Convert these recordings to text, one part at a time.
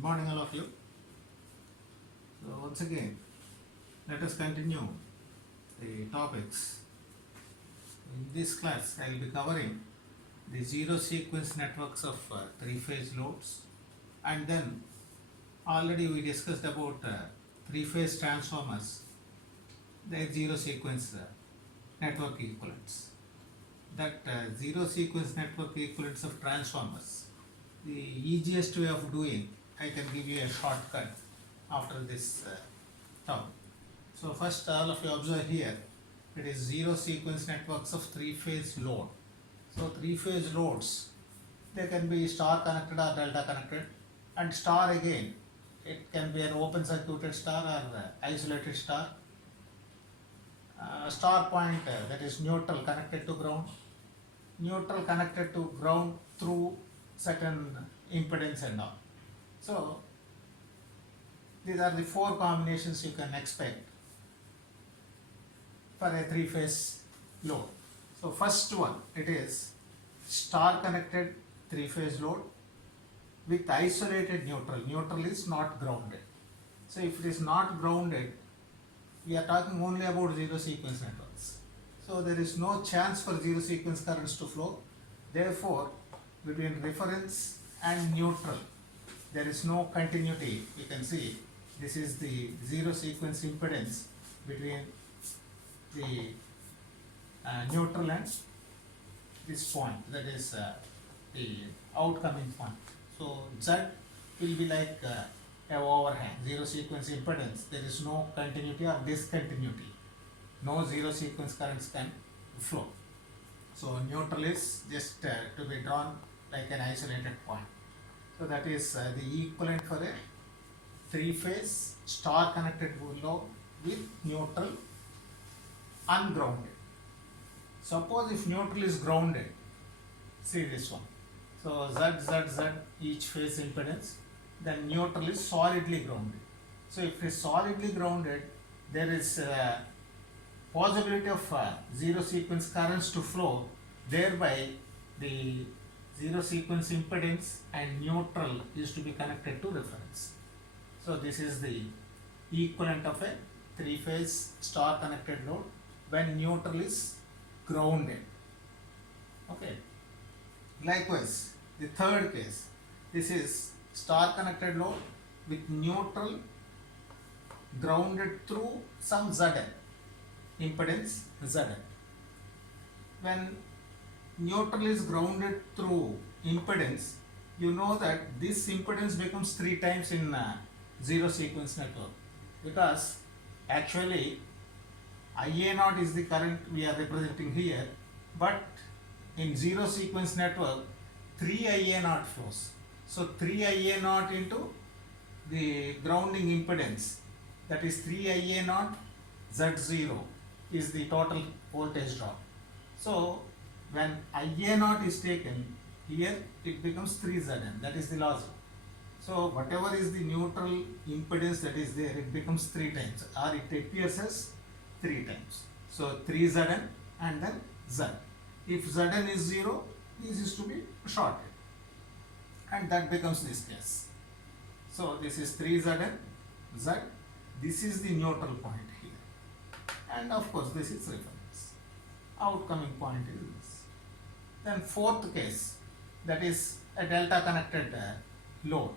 Good morning, all of you. So, once again, let us continue the topics. In this class, I will be covering the zero sequence networks of three-phase loads, and then already we discussed about three-phase transformers, their zero sequence network equivalents. That zero sequence network equivalents of transformers, the easiest way of doing, I can give you a shortcut after this talk. So first, all of you observe here, it is zero sequence networks of three-phase load. So three-phase loads, they can be star connected or delta connected, and star again, it can be an open circuited star or isolated star. Star point, that is neutral connected to ground, neutral connected to ground through certain impedance and all. So these are the four combinations you can expect for a three-phase load. So first one, it is star connected three-phase load with isolated neutral. Neutral is not grounded. So if it is not grounded, we are talking only about zero sequence networks. So there is no chance for zero sequence currents to flow. Therefore, between reference and neutral, there is no continuity. You can see this is the zero sequence impedance between the neutral and this point, that is the outcoming point. So Z will be like a overhang, zero sequence impedance. There is no continuity or discontinuity. No zero sequence currents can flow. So neutral is just to be drawn like an isolated point. So that is the equivalent for a three-phase star connected load with neutral ungrounded. Suppose if neutral is grounded, see this one. So Z, each phase impedance, then neutral is solidly grounded. So if it is solidly grounded, there is a possibility of zero sequence currents to flow, thereby the zero sequence impedance and neutral is to be connected to reference. So this is the equivalent of a three-phase star connected load when neutral is grounded. Okay. Likewise, the third case, this is star connected load with neutral grounded through some Zn, impedance Zn. When neutral is grounded through impedance, you know that this impedance becomes 3 times in zero sequence network, because actually IA0 is the current we are representing here, but in zero sequence network 3 IA0 flows. So 3 IA0 into the grounding impedance, that is 3 IA0 Z0 is the total voltage drop. So when IA0 is taken here, it becomes 3 Zn, that is the logic. So whatever is the neutral impedance that is there, it becomes 3 times, or it appears as 3 times. So 3 Zn and then Z. If Zn is 0, this is to be shorted, and that becomes this case. So this is 3 Zn, Z, this is the neutral point here, and of course this is reference. Outcoming point is this. Then fourth case, that is a delta connected load.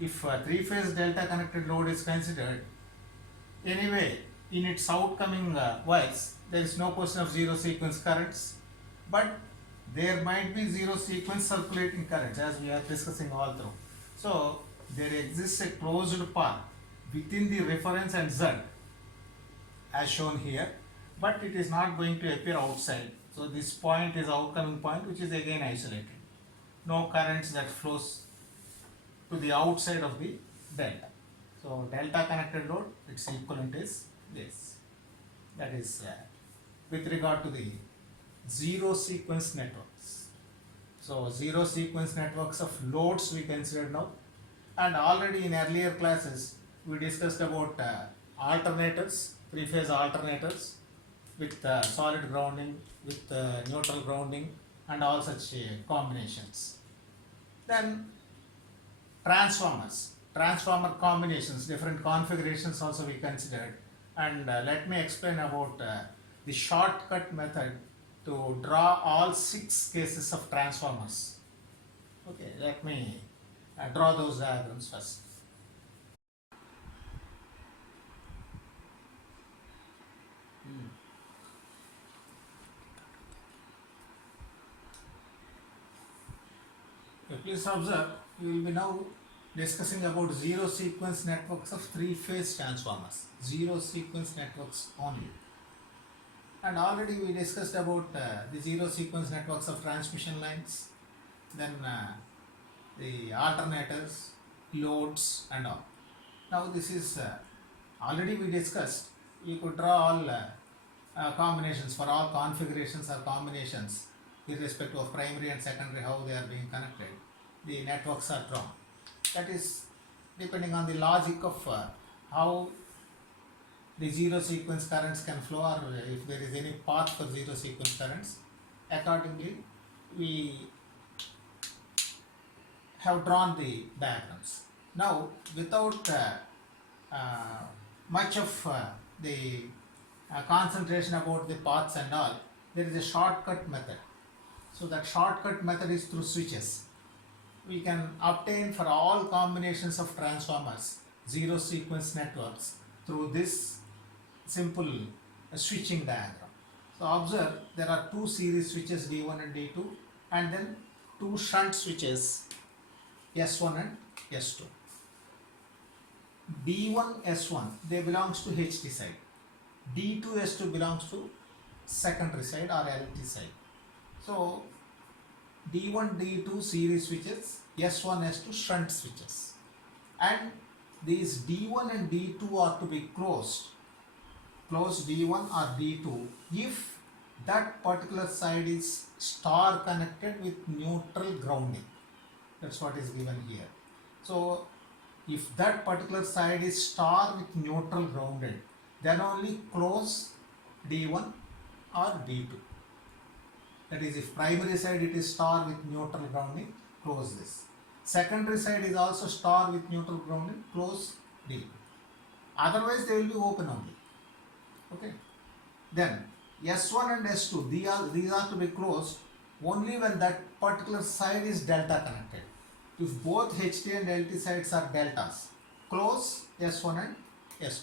If a three-phase delta connected load is considered, anyway in its outcoming wires there is no question of zero sequence currents, but there might be zero sequence circulating currents, as we are discussing all through. So there exists a closed path within the reference and Z, as shown here, but it is not going to appear outside. So this point is outcoming point, which is again isolated. No currents that flows to the outside of the delta. So delta connected load, its equivalent is this. That is with regard to the zero sequence networks. So zero sequence networks of loads we considered now, and already in earlier classes we discussed about alternators, three-phase alternators with solid grounding, with neutral grounding, and all such combinations. Then transformers. transformer combinations, different configurations also we considered. And let me explain about the shortcut method to draw all 6 cases of transformers. Okay, let me draw those diagrams first. Please observe, we will be now discussing about zero sequence networks of 3-phase transformers, zero sequence networks only. And already we discussed about the zero sequence networks of transmission lines, then the alternators, loads and all. Now this is already we discussed, you could draw all combinations for all configurations or combinations irrespective of primary and secondary how they are being connected. The networks are drawn. That is depending on the logic of how the zero sequence currents can flow, or if there is any path for zero sequence currents. Accordingly, we have drawn the diagrams. Now, without much of the concentration about the paths and all, there is a shortcut method. So that shortcut method is through switches. We can obtain for all combinations of transformers zero sequence networks through this simple switching diagram. So observe, there are 2 series switches D1 and D2, and then 2 shunt switches S1 and S2. D1, S1 they belongs to HT side. D2, S2 belongs to secondary side or LT side. So D1, D2 series switches, S1, S2 shunt switches, and these D1 and D2 are to be closed D1 or D2 if that particular side is star connected with neutral grounding. That's what is given here. So if that particular side is star with neutral grounded, then only close D1 or D2. That is, if primary side it is star with neutral grounding, close this. Secondary side is also star with neutral grounding, close D2. Otherwise they will be open only. Okay. Then S1 and S2, these are to be closed only when that particular side is delta connected. If both HT and LT sides are deltas, close S1 and S2.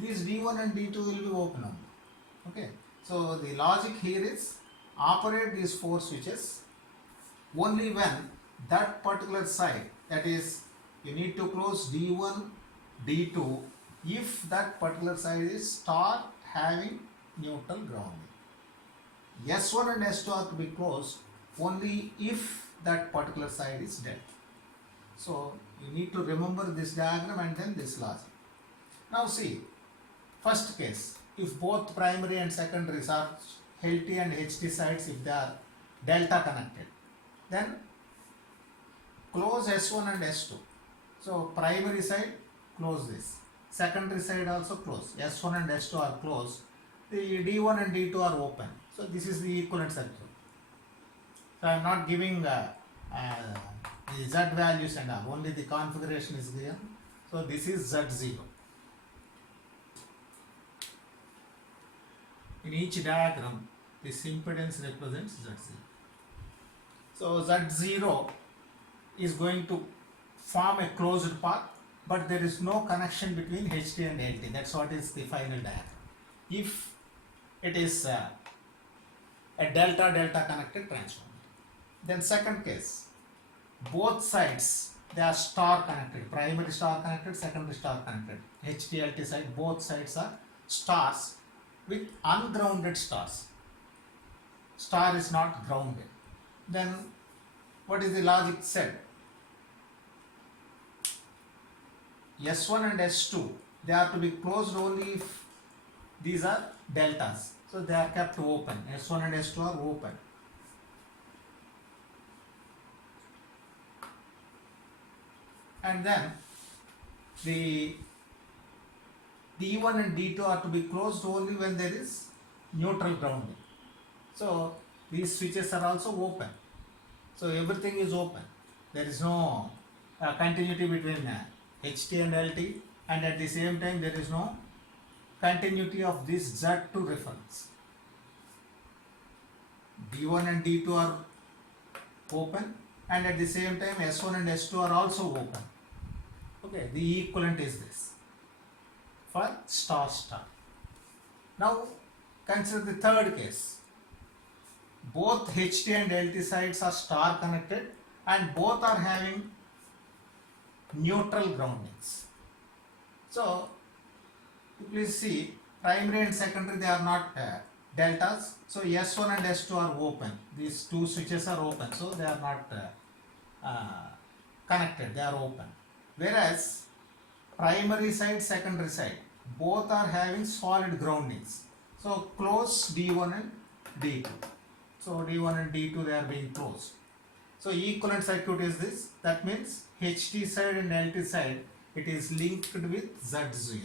These D1 and D2 will be open only. Okay. So the logic here is operate these 4 switches only when that particular side, that is, you need to close D1, D2 if that particular side is star having neutral grounding. S1 and S2 are to be closed only if that particular side is delta. So you need to remember this diagram and then this logic. Now see, first case, if both primary and secondaries are LT and HT sides, if they are delta connected, then close S1 and S2. So primary side, close this. Secondary side also close. S1 and S2 are closed. The D1 and D2 are open. So this is the equivalent circuit. So I am not giving the Z values and all. Only the configuration is given. So this is Z0. In each diagram, this impedance represents Z0. So Z0 is going to form a closed path, but there is no connection between HT and LT. That's what is the final diagram. If it is a delta connected transformer. Then second case, both sides they are star connected, primary star connected, secondary star connected. HT, LT side, both sides are stars with ungrounded stars. Star is not grounded. Then what is the logic said? S1 and S2 they are to be closed only if these are deltas. So they are kept open. S1 and S2 are open. And then the D1 and D2 are to be closed only when there is neutral grounding. So these switches are also open. So everything is open. There is no continuity between HT and LT, and at the same time there is no continuity of this Z2 reference. D1 and D2 are open, and at the same time S1 and S2 are also open. Okay, the equivalent is this for star star. Now consider the third case. Both HT and LT sides are star connected and both are having neutral groundings. So please see, primary and secondary, they are not deltas. So S1 and S2 are open. These two switches are open, so they are not connected, they are open. Whereas primary side, secondary side, both are having solid groundings. So close D1 and D2. So D1 and D2, they are being closed. So equivalent circuit is this. That means HT side and LT side, it is linked with Z0.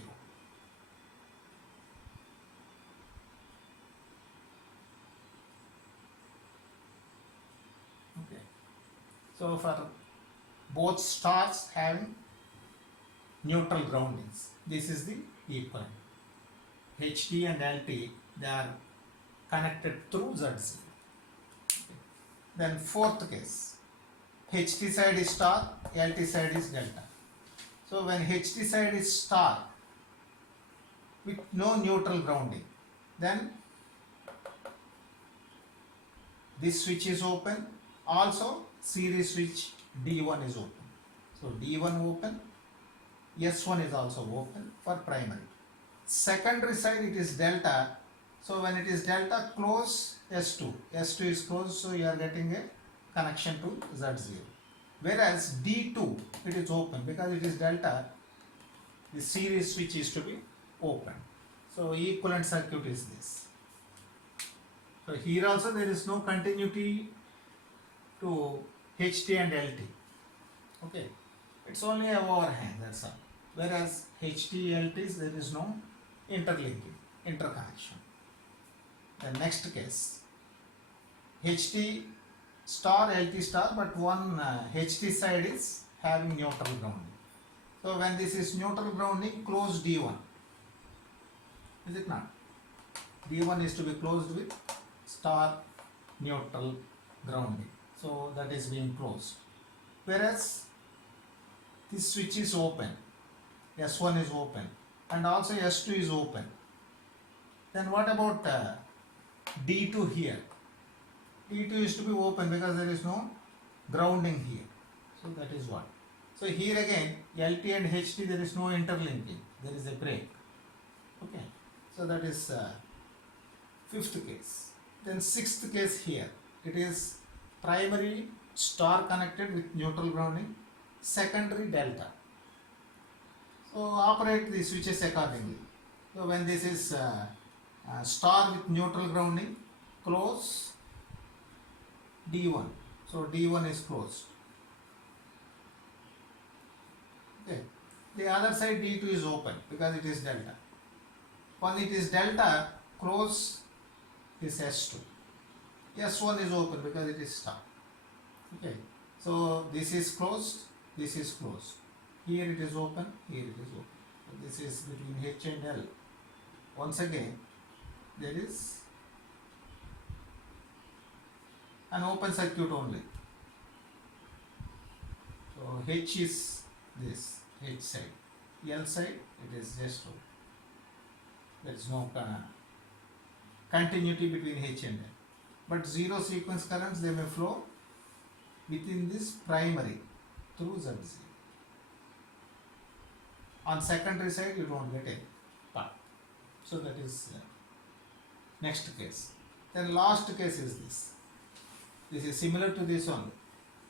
Okay. So for both stars having neutral groundings, this is the equivalent. HT and LT, they are connected through Z0. Then fourth case, HT side is star, LT side is delta. So when HT side is star with no neutral grounding, then this switch is open, also series switch D1 is open. So D1 open, S1 is also open for primary. Secondary side it is delta, so when it is delta, close S2. S2 is closed, so you are getting a connection to Z0. Whereas D2, it is open because it is delta, the series switch is to be open. So equivalent circuit is this. So here also there is no continuity to HT and LT. Okay, it's only a overhang, that's all. Whereas HT, LTs, there is no interlinking, interconnection. The next case, HT star, LT star, but one HT side is having neutral grounding. So when this is neutral grounding, close D1. Is it not? D1 is to be closed with star neutral grounding. So that is being closed. Whereas this switch is open, S1 is open, and also S2 is open. Then what about D2 here? D2 is to be open because there is no grounding here. So that is what. So here again, LT and HT, there is no interlinking. There is a break. Okay. So that is fifth case. Then sixth case here. It is primary star connected with neutral grounding, secondary delta. So operate the switches accordingly. So when this is star with neutral grounding, close D1. So D1 is closed. Okay. The other side D2 is open because it is delta. When it is delta, close this S2. S1 is open because it is star. Okay. So this is closed, this is closed. Here it is open, here it is open. So this is between H and L. Once again, there is an open circuit only. So H is this, H side. L side, it is just open. There is no continuity between H and L. But zero sequence currents, they may flow within this primary through Z0. On secondary side, you don't get any path. So that is next case. Then last case is this. This is similar to this one.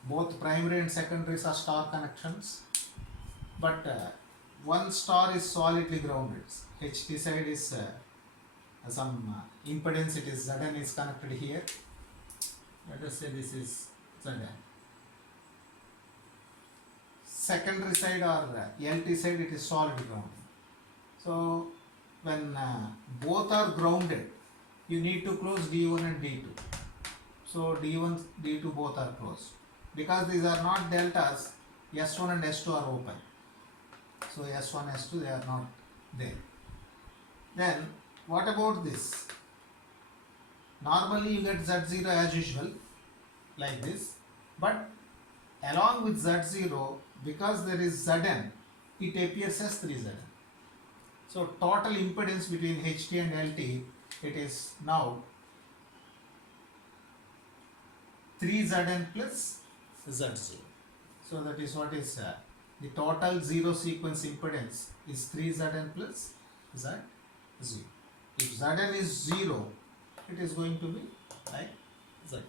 Both primary and secondaries are star connections, but one star is solidly grounded. HT side is some impedance, it is Zn is connected here. Let us say this is Zn. Secondary side or LT side, it is solid grounding. So when both are grounded, you need to close D1 and D2. So D1, D2 both are closed. Because these are not deltas, S1 and S2 are open. So S1, S2 they are not there. Then what about this? Normally you get Z0 as usual like this, but along with Z0, because there is Zn, it appears as 3Zn. So total impedance between HT and LT, it is now 3Zn plus Z0. So that is what is the total zero sequence impedance is 3Zn plus Z0. If Zn is 0, it is going to be like Z0.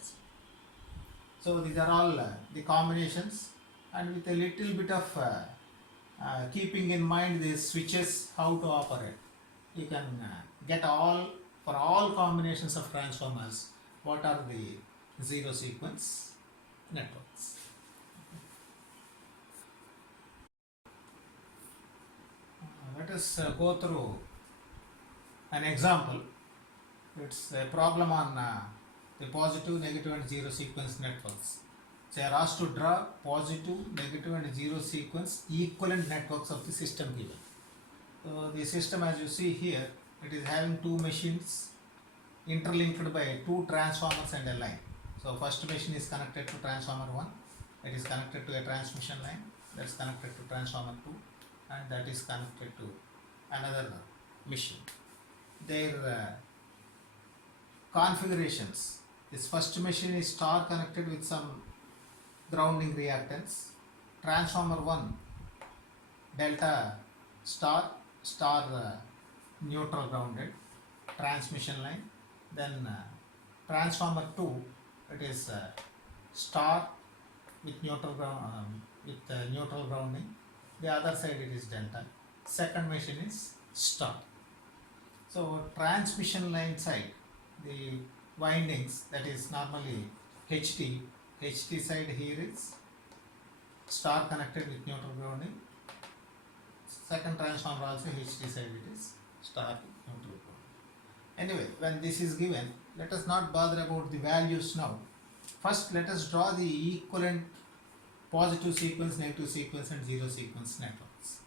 So these are all the combinations, and with a little bit of keeping in mind the switches, how to operate, you can get all, for all combinations of transformers, what are the zero sequence networks. Let us go through an example. It's a problem on the positive, negative and zero sequence networks. So I are asked to draw positive, negative and zero sequence equivalent networks of the system given. So the system, as you see here, it is having two machines interlinked by two transformers and a line. So first machine is connected to transformer 1, it is connected to a transmission line, that is connected to transformer 2, and that is connected to another machine. Their configurations, this first machine is star connected with some grounding reactance, transformer 1 delta star neutral grounded, transmission line, then transformer 2, it is star with neutral neutral grounding, the other side it is delta, second machine is star. So transmission line side, the windings, that is normally HT side here is star connected with neutral grounding, second transformer also HT side it is star neutral grounding. Anyway, when this is given, let us not bother about the values now. First let us draw the equivalent positive sequence, negative sequence and zero sequence networks.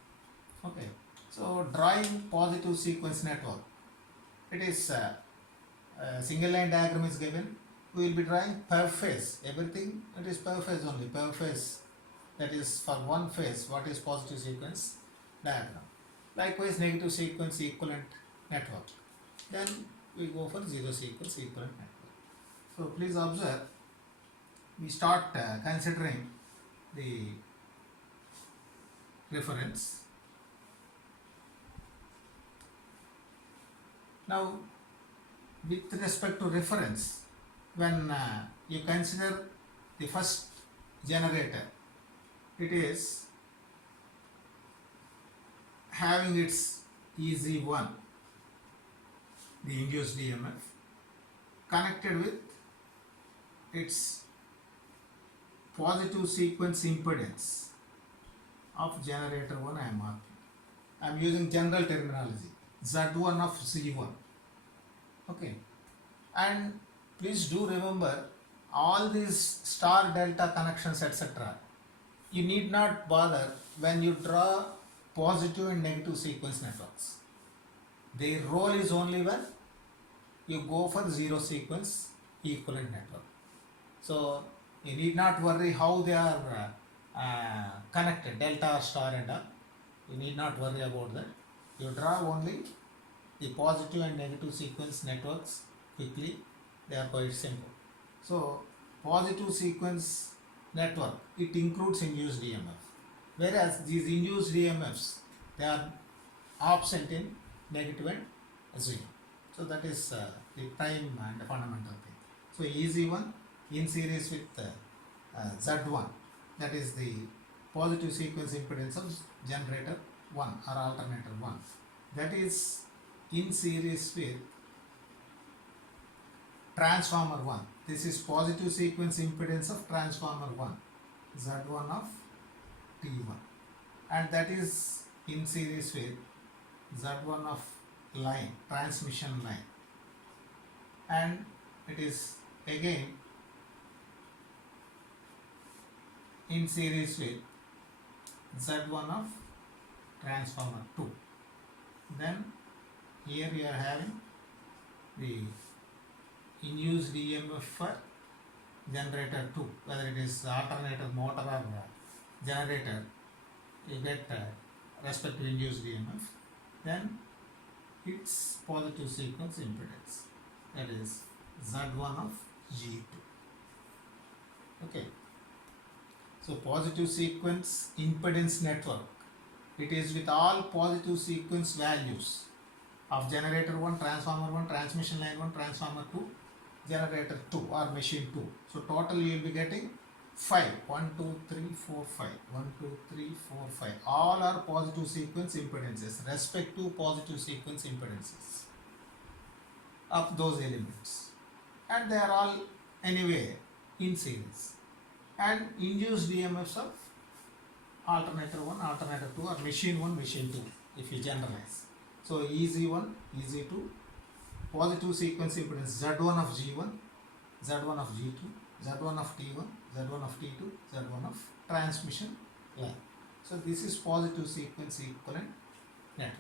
Okay, so drawing positive sequence network, it is single line diagram is given. We will be drawing per phase, everything it is per phase only, per phase, that is for one phase what is positive sequence diagram. Likewise negative sequence equivalent network, then we go for zero sequence equivalent network. So please observe, we start considering the reference. Now with respect to reference, when you consider the first generator, it is having its EZ1, the induced EMF, connected with its positive sequence impedance of generator 1. I am using general terminology, Z1 of Z1. Okay, and please do remember all these star delta connections etc. You need not bother when you draw positive and negative sequence networks. Their role is only when you go for zero sequence equivalent network. So you need not worry how they are connected, delta or star and all. You need not worry about that. You draw only the positive and negative sequence networks quickly, they are quite simple. So positive sequence network, it includes induced EMF, whereas these induced EMFs, they are absent in negative and zero. So that is the prime and fundamental thing. So EZ1 in series with Z1, that is the positive sequence impedance of generator 1 or alternator 1, that is in series with transformer 1. This is positive sequence impedance of transformer 1, Z1 of T1, and that is in series with Z1 of line, transmission line, and it is again in series with Z1 of transformer 2. Then here we are having the induced EMF for generator 2, whether it is alternator motor or generator, you get respective induced EMF. Then its positive sequence impedance, that is Z1 of G2. Okay, so positive sequence impedance network, it is with all positive sequence values of generator 1, transformer 1, transmission line 1, transformer 2, generator 2 or machine 2. So total you will be getting 5. 1, 2, 3, 4, 5. 1, 2, 3, 4, 5. All are positive sequence impedances, respective positive sequence impedances of those elements. And they are all anyway in series. And induced EMFs of alternator 1, alternator 2 or machine 1, machine 2 if you generalize. So EZ1, EZ2, positive sequence impedance Z1 of G1, Z1 of G2, Z1 of T1, Z1 of T2, Z1 of transmission line. So this is positive sequence equivalent network.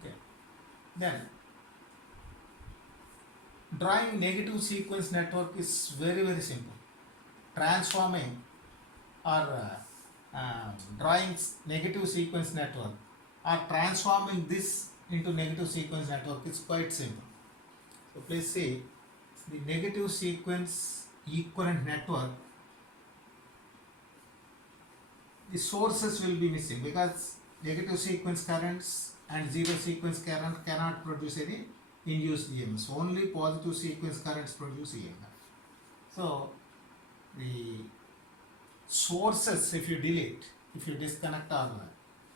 Okay. Then drawing negative sequence network is very simple. Transforming or drawing negative sequence network or transforming this into negative sequence network is quite simple. So please see the negative sequence equivalent network, the sources will be missing because negative sequence currents and zero sequence current cannot produce any induced EMF. Only positive sequence currents produce EMF. So the sources, if you delete, if you disconnect or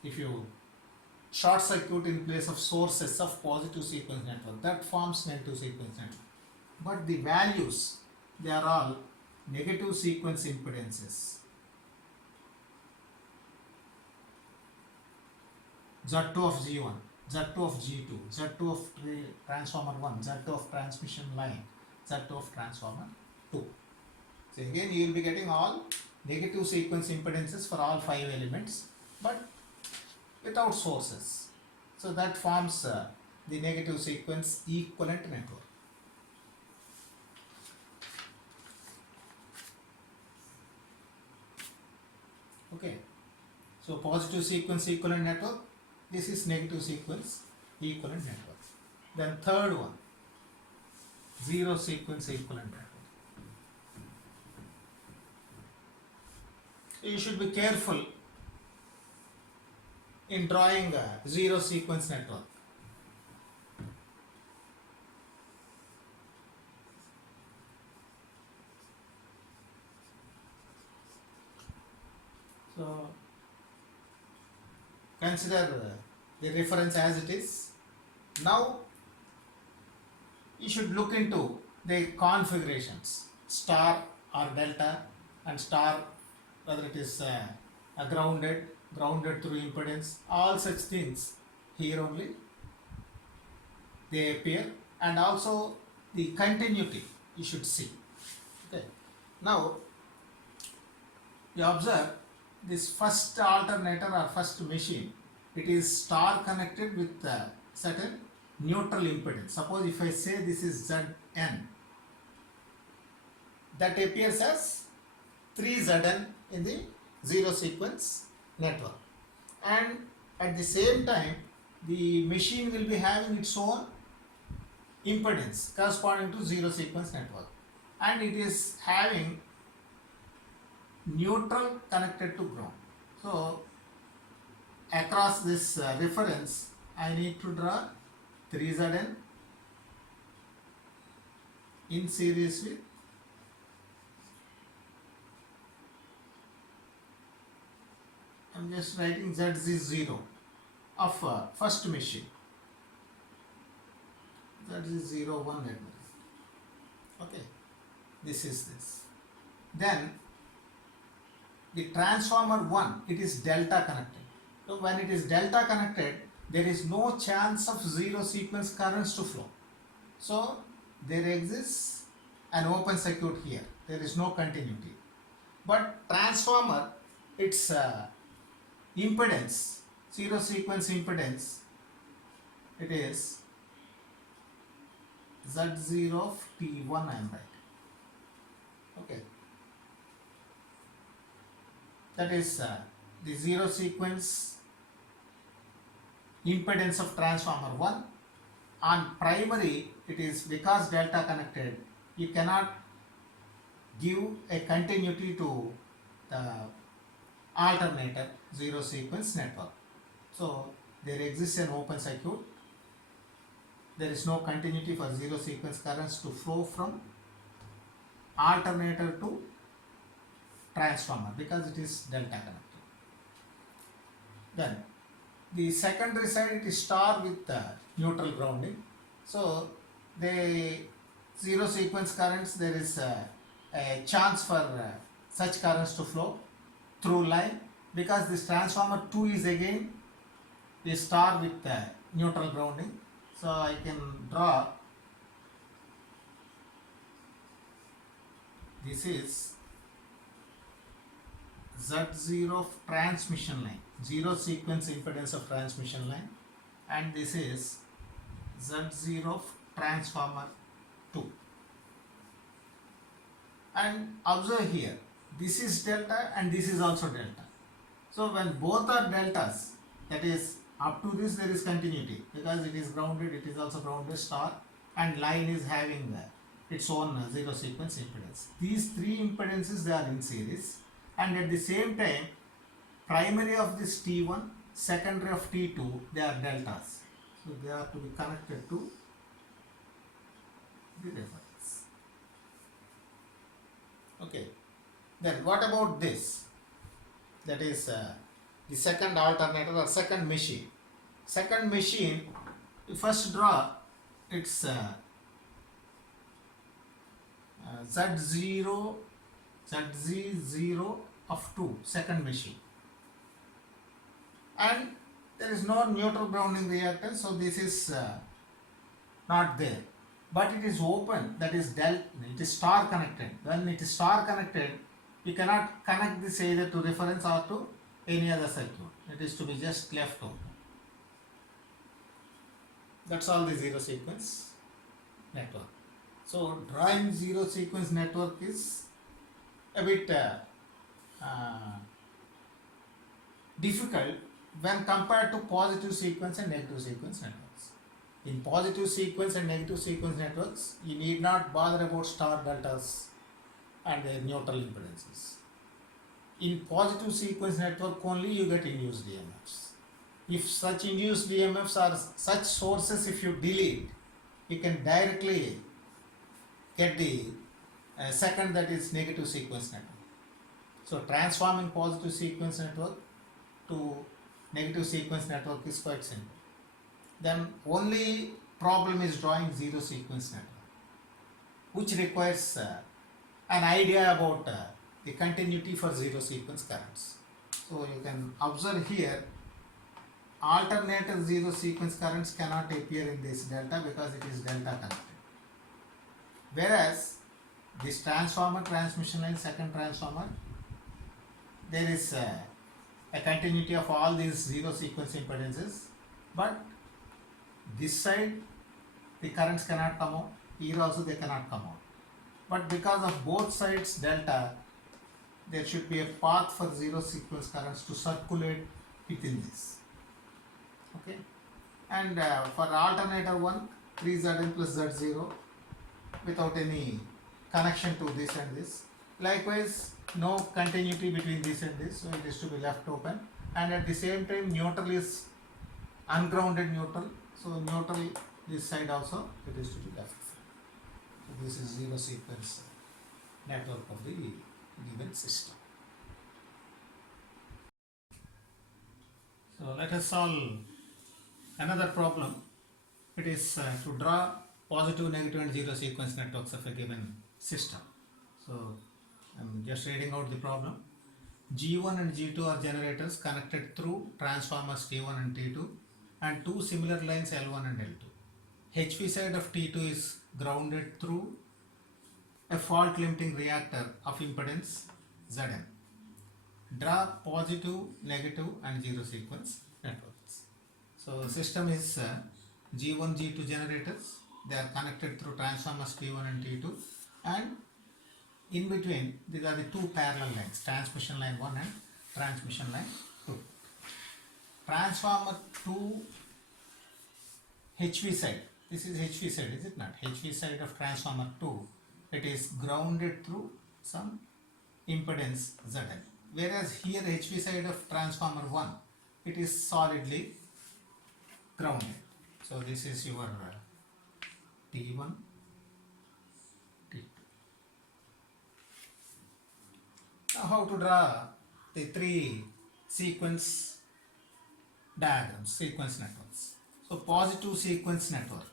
if you short circuit in place of sources of positive sequence network, that forms negative sequence network. But the values, they are all negative sequence impedances. Z2 of G1, Z2 of G2, Z2 of transformer 1, Z2 of transmission line, Z2 of transformer 2. So again you will be getting all negative sequence impedances for all 5 elements, but without sources. So that forms the negative sequence equivalent network. Okay, so positive sequence equivalent network, this is negative sequence equivalent network. Then third one, zero sequence equivalent network. You should be careful in drawing a zero sequence network. So consider the reference as it is. Now you should look into the configurations, star or delta, and star, whether it is grounded through impedance, all such things here only they appear, and also the continuity you should see. Okay. Now you observe this first alternator or first machine, it is star connected with certain neutral impedance. Suppose if I say this is Zn, that appears as 3Zn in the zero sequence network, and at the same time the machine will be having its own impedance corresponding to zero sequence network, and it is having neutral connected to ground. So across this reference I need to draw 3Zn in series with I'm just writing ZZ0 of first machine. ZZ01 network. Okay, this is this. Then the transformer 1, it is delta connected. So when it is delta connected, there is no chance of zero sequence currents to flow. So there exists an open circuit here. There is no continuity. But transformer, its impedance, zero sequence impedance, it is Z0 of T1, I am writing. Okay. That is the zero sequence impedance of transformer 1. On primary, it is because delta connected, you cannot give a continuity to the alternator zero sequence network. So there exists an open circuit. There is no continuity for zero sequence currents to flow from alternator to transformer because it is delta connected. Then the secondary side, it is star with neutral grounding. So the zero sequence currents, there is a chance for such currents to flow through line because this transformer 2 is again a star with neutral grounding. So I can draw, this is Z0 of transmission line, zero sequence impedance of transmission line, and this is Z0 of transformer 2. And observe here, this is delta and this is also delta. So when both are deltas, that is up to this there is continuity because it is grounded, it is also grounded star, and line is having its own zero sequence impedance. These three impedances, they are in series, and at the same time primary of this T1, secondary of T2, they are deltas. So they are to be connected to the reference. Okay. Then what about this? That is the second alternator or second machine. Second machine, you first draw its Z0 of 2, second machine. And there is no neutral grounding reactor, so this is not there. But it is open, that is it is star connected. When it is star connected, you cannot connect this either to reference or to any other circuit. It is to be just left open. That's all the zero sequence network. So drawing zero sequence network is a bit difficult when compared to positive sequence and negative sequence networks. In positive sequence and negative sequence networks, you need not bother about star deltas and their neutral impedances. In positive sequence network only you get induced EMFs. If such induced EMFs are such sources, if you delete, you can directly get the second, that is negative sequence network. So transforming positive sequence network to negative sequence network is quite simple. Then only problem is drawing zero sequence network, which requires an idea about the continuity for zero sequence currents. So you can observe here, alternator zero sequence currents cannot appear in this delta because it is delta connected. Whereas this transformer, transmission line, second transformer, there is a continuity of all these zero sequence impedances, but this side the currents cannot come out, here also they cannot come out. But because of both sides delta, there should be a path for zero sequence currents to circulate within this. Okay, and for alternator 1, 3Zn plus Z0 without any connection to this and this. Likewise, no continuity between this and this, so it is to be left open, and at the same time neutral is ungrounded neutral, so neutral this side also it is to be left. So this is zero sequence network of the given system. So let us solve another problem. It is to draw positive, negative and zero sequence networks of a given system. So I am just reading out the problem. G1 and G2 are generators connected through transformers T1 and T2. and two similar lines L1 and L2. HV side of T2 is grounded through a fault limiting reactor of impedance Zn. Draw positive, negative and zero sequence networks. So system is G1, G2 generators. They are connected through transformers T1 and T2, and in between these are the two parallel lines, transmission line 1 and transmission line 2. Transformer 2 HV side, this is HV side, is it not? HV side of transformer 2, it is grounded through some impedance Zn. Whereas here HV side of transformer 1, it is solidly grounded. So this is your T1, T2. Now how to draw the three sequence diagrams, sequence networks. So positive sequence network.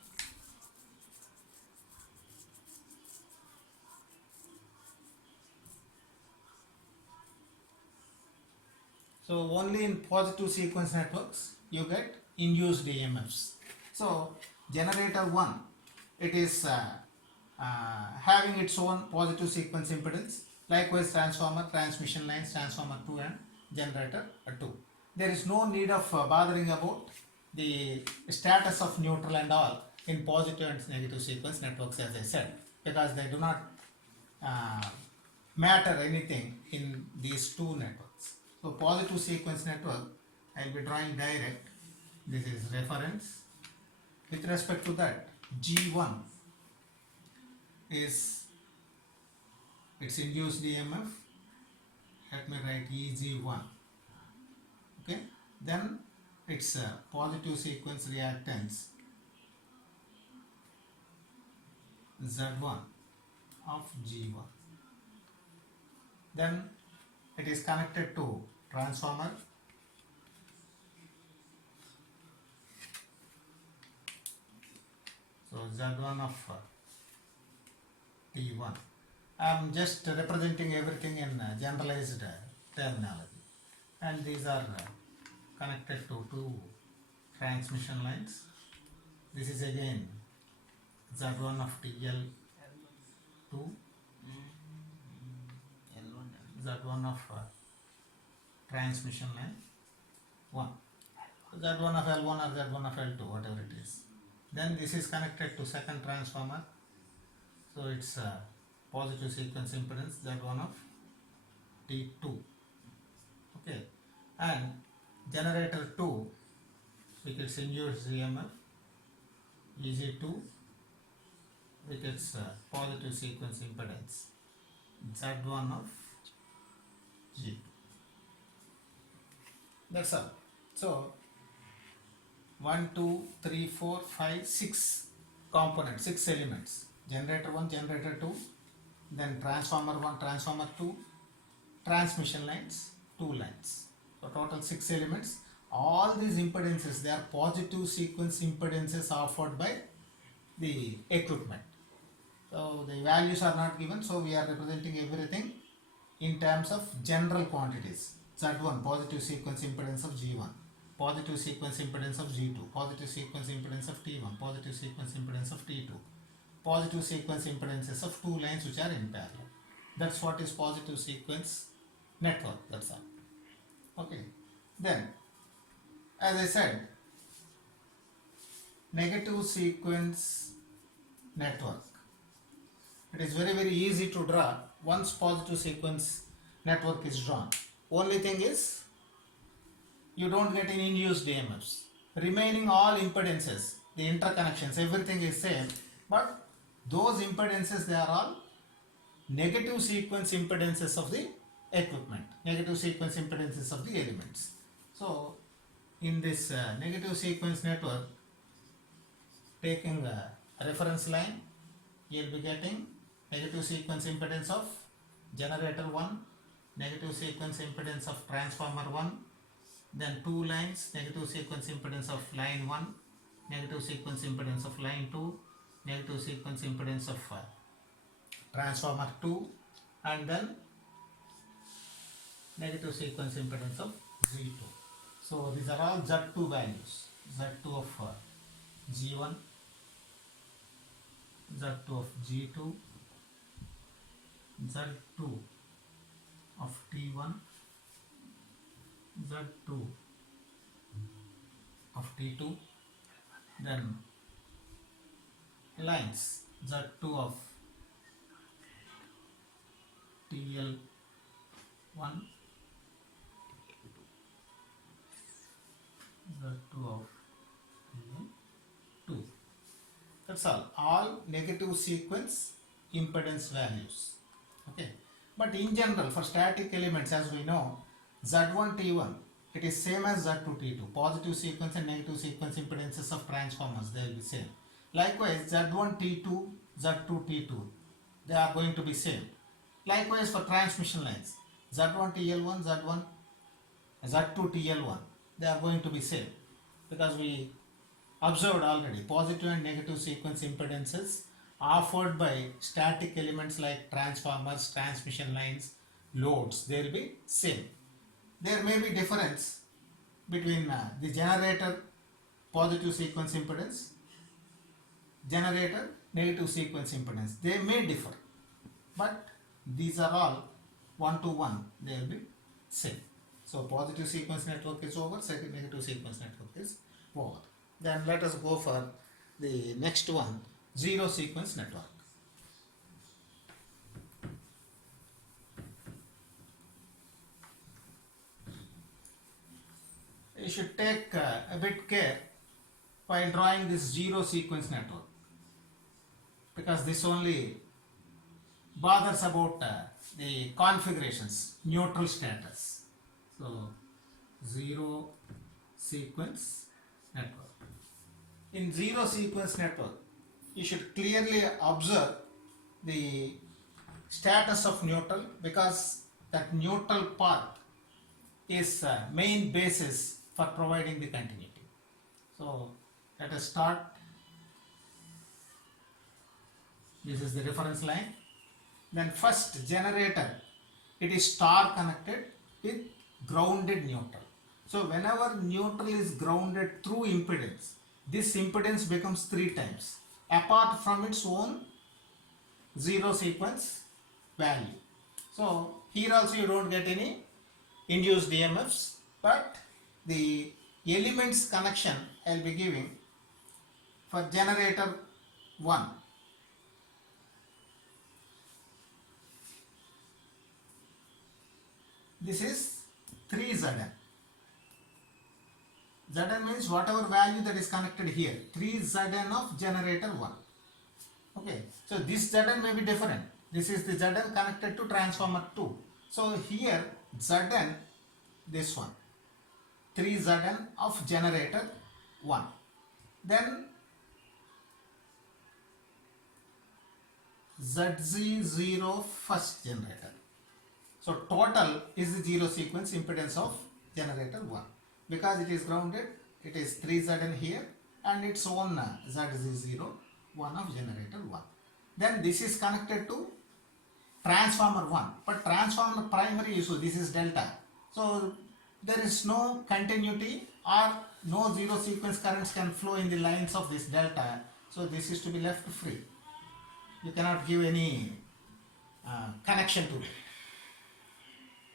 So only in positive sequence networks you get induced EMFs. So generator 1, it is having its own positive sequence impedance. Likewise transformer, transmission lines, transformer 2 and generator 2. There is no need of bothering about the status of neutral and all in positive and negative sequence networks, as I said, because they do not matter anything in these two networks. So positive sequence network, I will be drawing direct. This is reference. With respect to that, G1 is its induced EMF. Let me write EG1. Okay. Then it's a positive sequence reactance Z1 of G1. Then it is connected to transformer. So Z1 of T1. I am just representing everything in generalized terminology. And these are connected to two transmission lines. This is again Z1 of TL2, Z1 of transmission line 1, Z1 of L1 or Z1 of L2, whatever it is. Then this is connected to second transformer, so it's positive sequence impedance Z1 of T2. Okay, and generator 2 with its induced EMF EG2 with its positive sequence impedance Z1 of G2. That's all. So 1, 2, 3, 4, 5, 6 components, 6 elements. Generator 1, generator 2, then transformer 1, transformer 2, transmission lines, 2 lines. So total 6 elements. All these impedances, they are positive sequence impedances offered by the equipment. So the values are not given, so we are representing everything in terms of general quantities. Z1 positive sequence impedance of G1, positive sequence impedance of G2, positive sequence impedance of T1, positive sequence impedance of T2, positive sequence impedances of two lines which are in parallel. That's what is positive sequence network, that's all. Okay. Then, as I said, negative sequence network. It is very easy to draw once positive sequence network is drawn. Only thing is, you don't get any induced EMFs. Remaining all impedances, the interconnections, everything is same, but those impedances, they are all negative sequence impedances of the equipment, negative sequence impedances of the elements. So in this negative sequence network, taking a reference line, you will be getting negative sequence impedance of generator 1, negative sequence impedance of transformer 1, then 2 lines, negative sequence impedance of line 1, negative sequence impedance of line 2, negative sequence impedance of transformer 2, and then negative sequence impedance of Z2. So these are all Z2 values. Z2 of G1, Z2 of G2, Z2 of T1, Z2 of T2, then lines Z2 of TL1, Z2 of TL2. That's all negative sequence impedance values. Okay, but in general for static elements, as we know, Z1 T1 it is same as Z2 T2. Positive sequence and negative sequence impedances of transformers, they will be same. Likewise Z1 T2, Z2 T2, they are going to be same. Likewise for transmission lines, Z1 TL1, Z2 TL1, they are going to be same, because we observed already positive and negative sequence impedances offered by static elements like transformers, transmission lines, loads, they will be same. There may be difference between the generator positive sequence impedance, generator negative sequence impedance. They may differ, but these are all one to one, they will be same. So positive sequence network is over, second negative sequence network is over. Then let us go for the next one, zero sequence network. You should take a bit care while drawing this zero sequence network, because this only bothers about the configurations, neutral status. So zero sequence network. In zero sequence network, you should clearly observe the status of neutral, because that neutral part is main basis for providing the continuity. So let us start. This is the reference line. Then first generator, it is star connected with grounded neutral. So whenever neutral is grounded through impedance, this impedance becomes 3 times apart from its own zero sequence value. So here also you don't get any induced EMFs, but the elements connection I will be giving for generator 1. This is 3 Zn. Zn means whatever value that is connected here, 3 Zn of generator 1. Okay, so this Zn may be different. This is the Zn connected to transformer 2. So here Zn, this one, 3 Zn of generator 1. Then Zg0 first generator. So total is the zero sequence impedance of generator 1. Because it is grounded, it is 3 Zn here and its own Zg0, 1 of generator 1. Then this is connected to transformer 1, but transformer primary issue, this is delta. So there is no continuity or no zero sequence currents can flow in the lines of this delta. So this is to be left free. You cannot give any connection to it.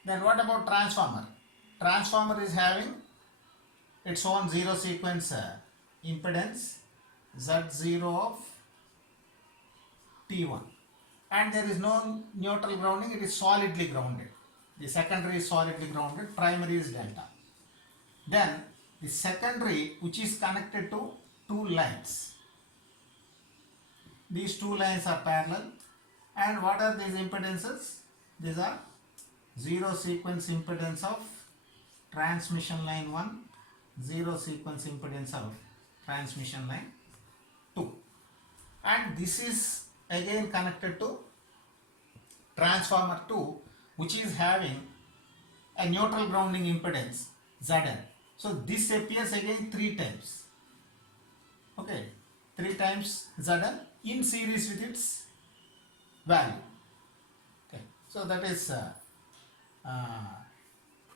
Then what about transformer? Transformer is having its own zero sequence impedance Z0 of T1, and there is no neutral grounding, it is solidly grounded. The secondary is solidly grounded, primary is delta. Then the secondary, which is connected to 2 lines. These 2 lines are parallel, and what are these impedances? These are zero sequence impedance of transmission line 1, zero sequence impedance of transmission line 2, and this is again connected to transformer 2, which is having a neutral grounding impedance Zn. So this appears again 3 times. Okay, 3 times Zn in series with its value. Okay, so that is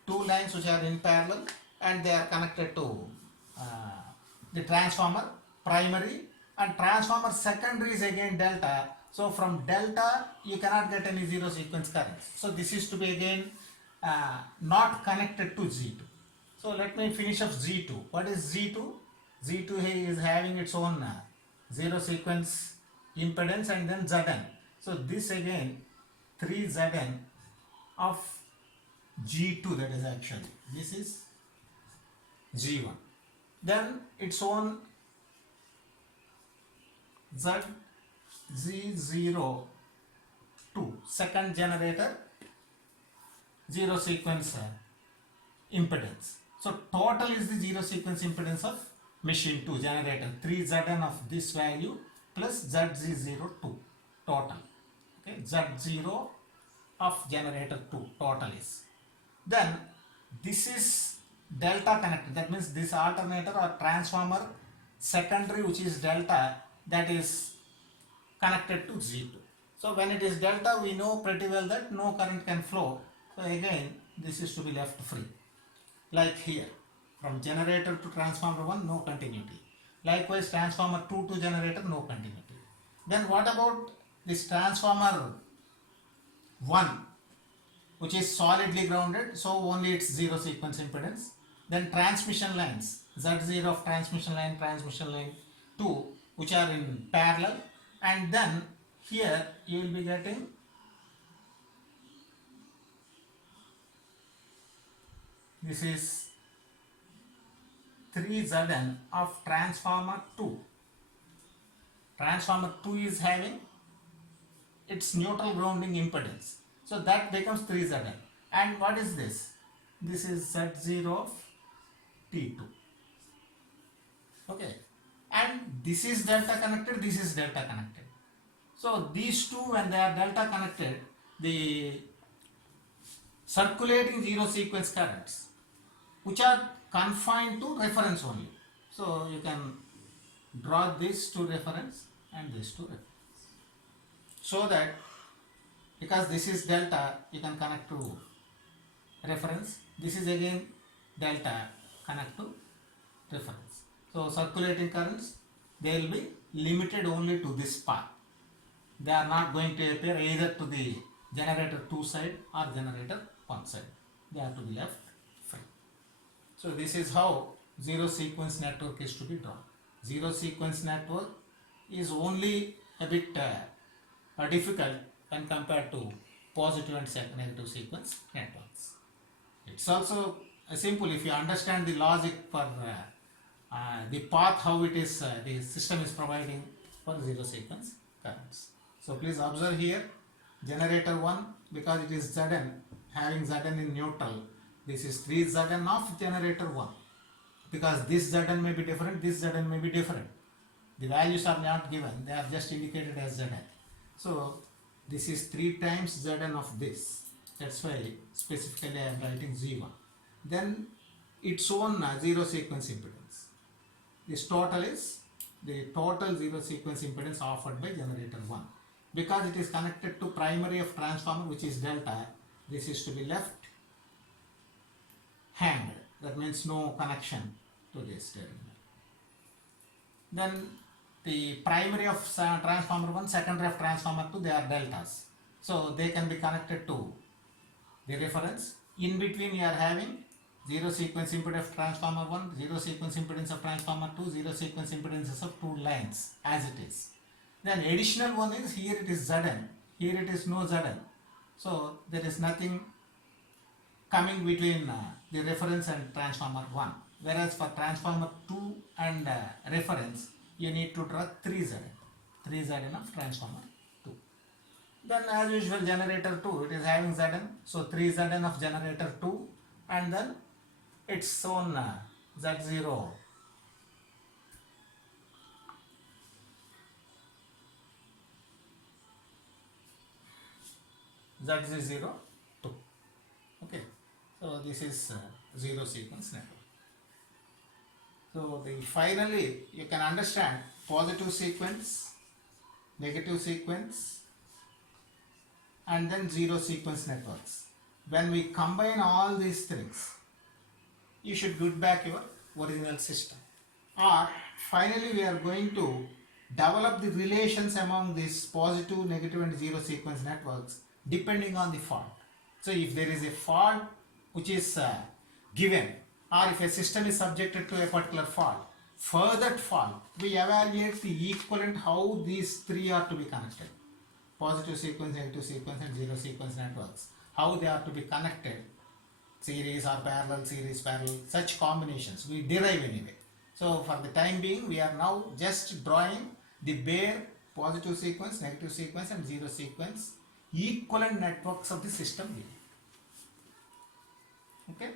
2 lines which are in parallel and they are connected to the transformer primary, and transformer secondary is again delta. So from delta you cannot get any zero sequence currents. So this is to be again not connected to Z2. So let me finish up Z2. What is Z2? Z2 is having its own zero sequence impedance and then Zn. So this again 3Zn of G2, that is actually, this is G1. Then its own ZG02, second generator zero sequence impedance. So total is the zero sequence impedance of machine 2 generator 3Zn of this value plus ZG02 total. Okay, Z0 of generator 2 total is. Then this is delta connected, that means this alternator or transformer secondary, which is delta, that is connected to Z2. So when it is delta, we know pretty well that no current can flow. So again this is to be left free. Like here, from generator to transformer 1, no continuity. Likewise transformer 2 to generator, no continuity. Then what about this transformer 1, which is solidly grounded, so only its zero sequence impedance. Then transmission lines, Z0 of transmission line 2, which are in parallel, and then here you will be getting this is 3Zn of transformer 2. Transformer 2 is having its neutral grounding impedance, so that becomes 3Zn. And what is this? This is Z0 of T2. Okay, and this is delta connected, this is delta connected. So these two, when they are delta connected, the circulating zero sequence currents, which are confined to reference only. So you can draw this to reference and this to reference, so that because this is delta, you can connect to reference, this is again delta, connect to reference. So circulating currents, they will be limited only to this path. They are not going to appear either to the generator 2 side or generator 1 side. They are to be left free. So this is how zero sequence network is to be drawn. Zero sequence network is only a bit difficult when compared to positive and negative sequence networks. It's also simple if you understand the logic for the path, how it is the system is providing for zero sequence currents. So please observe here, generator 1, because it is Zn, having Zn in neutral, this is 3Zn of generator 1. Because this Zn may be different, this Zn may be different. The values are not given, they are just indicated as Zn. So this is 3 times Zn of this. That's why specifically I am writing Z1. Then its own zero sequence impedance. This total is the total zero sequence impedance offered by generator 1. Because it is connected to primary of transformer, which is delta, this is to be left hanged. That means no connection to this terminal. Then the primary of transformer 1, secondary of transformer 2, they are deltas. So they can be connected to the reference. In between you are having zero sequence impedance of transformer 1, zero sequence impedance of transformer 2, zero sequence impedances of 2 lines as it is. Then additional one is, here it is Zn, here it is no Zn. So there is nothing coming between the reference and transformer 1. Whereas for transformer 2 and reference, you need to draw 3Zn. 3Zn of transformer 2. Then as usual generator 2, it is having Zn. So 3Zn of generator 2, and then its own Z0. ZZ0 2. Okay, so this is zero sequence network. So finally you can understand positive sequence, negative sequence, and then zero sequence networks. When we combine all these things, you should get back your original system. or finally we are going to develop the relations among these positive, negative and zero sequence networks depending on the fault. So if there is a fault which is given, or if a system is subjected to a particular fault, for that fault we evaluate the equivalent how these three are to be connected: positive sequence, negative sequence and zero sequence networks, how they are to be connected, series or parallel, series parallel, such combinations we derive anyway. So for the time being we are now just drawing the bare positive sequence, negative sequence and zero sequence equivalent networks of the system. Okay.